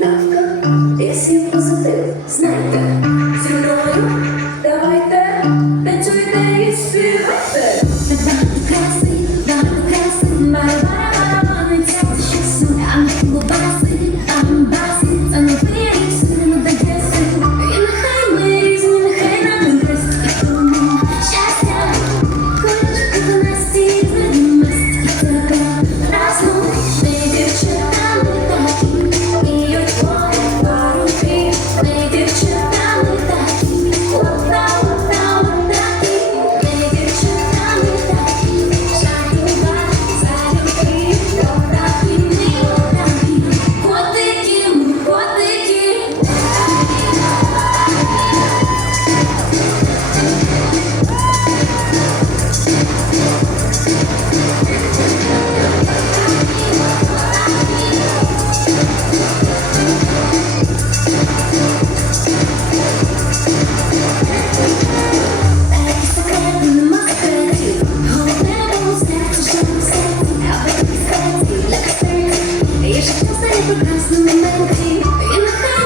Навка, я свій позитив, знаєте. I just a little glimpse of the in the heart.